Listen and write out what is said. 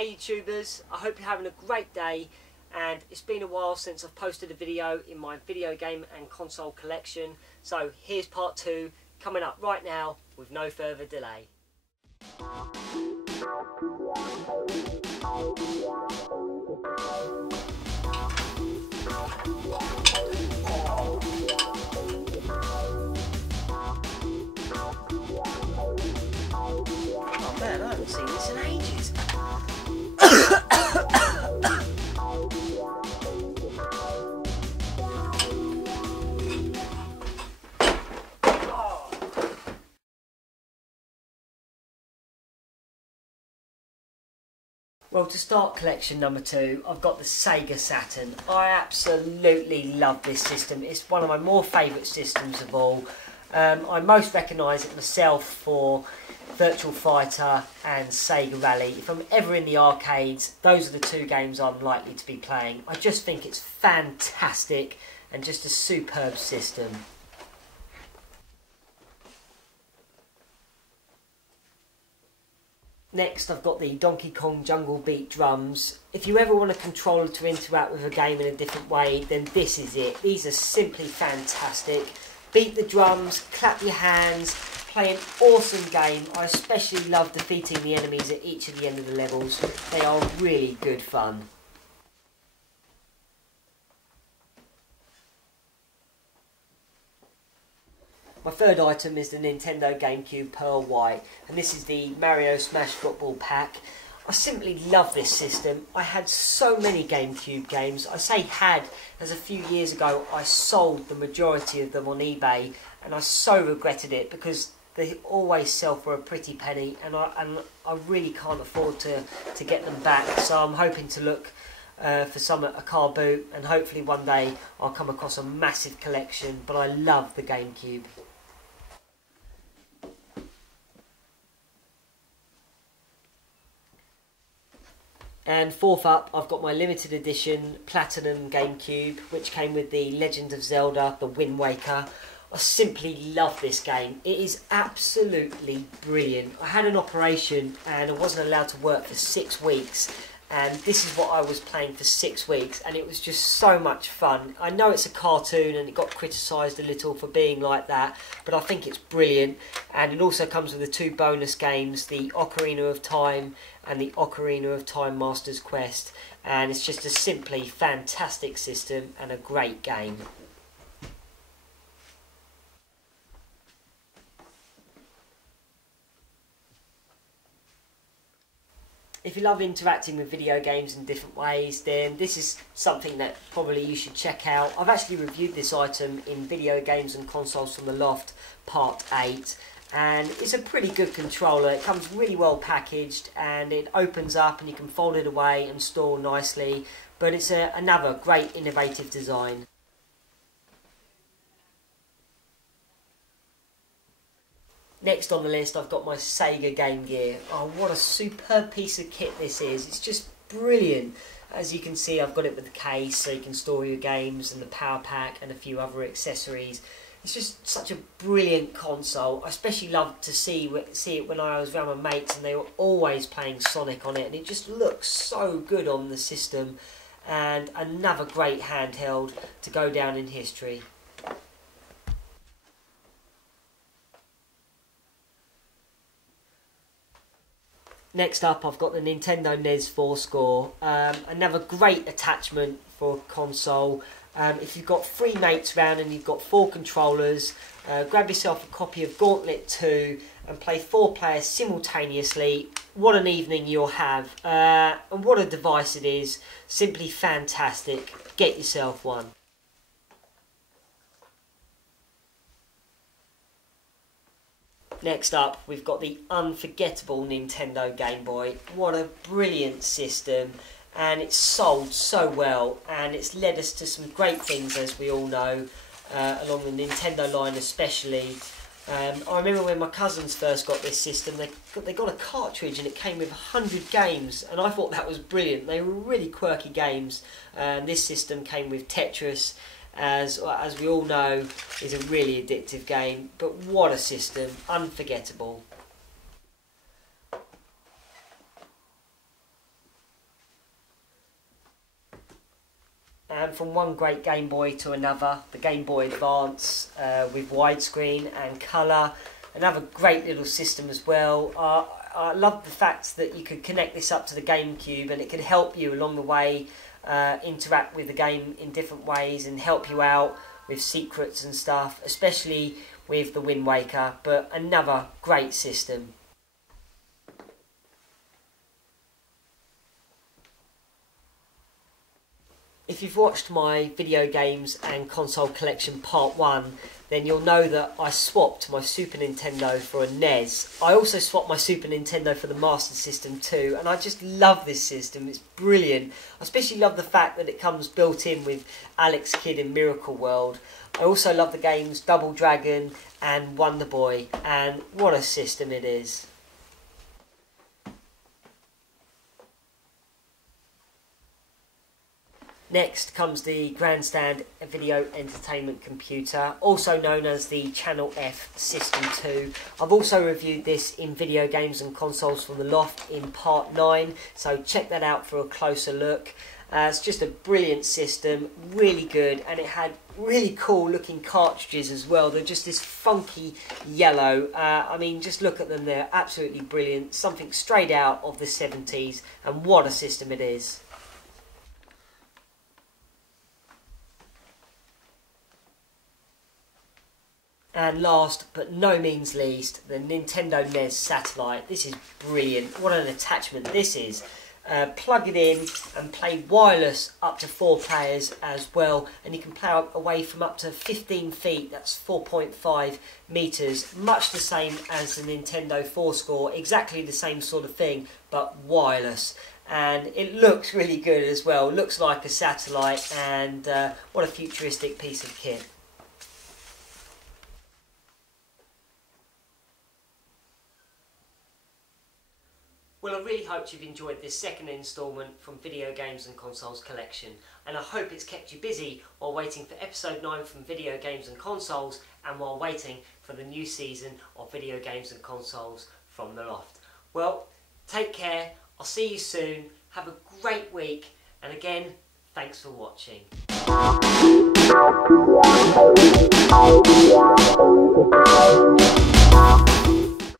Hey YouTubers, I hope you're having a great day, and it's been a while since I've posted a video in my video game and console collection, so here's part 2 coming up right now with no further delay. Oh man, I haven't seen this in ages. Well, to start collection number 2, I've got the Sega Saturn. I absolutely love this system. It's one of my more favourite systems of all. I most recognise it myself for Virtual Fighter and Sega Rally. If I'm ever in the arcades, those are the two games I'm likely to be playing. I just think it's fantastic and just a superb system. Next, I've got the Donkey Kong Jungle Beat drums. If you ever want a controller to interact with a game in a different way, then this is it. These are simply fantastic. Beat the drums, clap your hands, play an awesome game. I especially love defeating the enemies at each of the end of the levels. They are really good fun. My third item is the Nintendo GameCube Pearl White, and this is the Mario Smash Football pack. I simply love this system. I had so many GameCube games. I say had, as a few years ago I sold the majority of them on eBay, and I so regretted it because they always sell for a pretty penny, and I really can't afford to get them back. So I'm hoping to look for some at a car boot, and hopefully one day I'll come across a massive collection. But I love the GameCube. And fourth up, I've got my limited edition Platinum GameCube, which came with the Legend of Zelda, the Wind Waker. I simply love this game. It is absolutely brilliant. I had an operation and I wasn't allowed to work for 6 weeks. And this is what I was playing for 6 weeks, and it was just so much fun. I know it's a cartoon and it got criticised a little for being like that, but I think it's brilliant. And it also comes with the 2 bonus games, the Ocarina of Time and the Ocarina of Time Master's Quest. And it's just a simply fantastic system and a great game. If you love interacting with video games in different ways, then this is something that probably you should check out. I've actually reviewed this item in Video Games and Consoles from the Loft Part 8, and it's a pretty good controller. It comes really well packaged and it opens up and you can fold it away and store nicely, but it's another great innovative design. Next on the list, I've got my Sega Game Gear. Oh, what a superb piece of kit this is. It's just brilliant. As you can see, I've got it with the case so you can store your games, and the power pack and a few other accessories. It's just such a brilliant console. I especially loved to see it when I was around my mates and they were always playing Sonic on it, and it just looks so good on the system. And another great handheld to go down in history. Next up, I've got the Nintendo Nes Four Score. Another great attachment for a console. If you've got 3 mates around and you've got 4 controllers, grab yourself a copy of Gauntlet 2 and play 4 players simultaneously. What an evening you'll have. And what a device it is. Simply fantastic. Get yourself one. Next up, we've got the unforgettable Nintendo Game Boy. What a brilliant system, and it's sold so well, and it's led us to some great things, as we all know, along the Nintendo line especially. I remember when my cousins first got this system, they got a cartridge and it came with 100 games, and I thought that was brilliant. They were really quirky games. This system came with Tetris, as we all know, is a really addictive game, but what a system, unforgettable. and from one great Game Boy to another, the Game Boy Advance with widescreen and colour. Another great little system as well. I love the fact that you could connect this up to the Gamecube and it could help you along the way interact with the game in different ways and help you out with secrets and stuff, especially with the Wind Waker, but another great system. If you've watched my video games and console collection part 1, then you'll know that I swapped my Super Nintendo for a NES. I also swapped my Super Nintendo for the Master System too, and I just love this system. It's brilliant. I especially love the fact that it comes built in with Alex Kidd in Miracle World. I also love the games Double Dragon and Wonder Boy, and what a system it is. Next comes the Grandstand Video Entertainment Computer, also known as the Channel F System 2. I've also reviewed this in Video Games and Consoles from the Loft in Part 9, so check that out for a closer look. It's just a brilliant system, really good, and it had really cool looking cartridges as well. They're just this funky yellow. I mean, just look at them, they're absolutely brilliant. Something straight out of the 70s, and what a system it is. And last but no means least, the Nintendo NES Satellite. This is brilliant. What an attachment this is. Plug it in and play wireless up to 4 players as well. And you can play away from up to 15 feet. That's 4.5 metres. Much the same as the Nintendo Four Score. Exactly the same sort of thing, but wireless. And it looks really good as well. Looks like a satellite, and what a futuristic piece of kit. Well, I really hope you've enjoyed this second instalment from Video Games and Consoles Collection, and I hope it's kept you busy while waiting for episode 9 from Video Games and Consoles, and while waiting for the new season of Video Games and Consoles from the Loft. Well, take care, I'll see you soon, have a great week, and again, thanks for watching.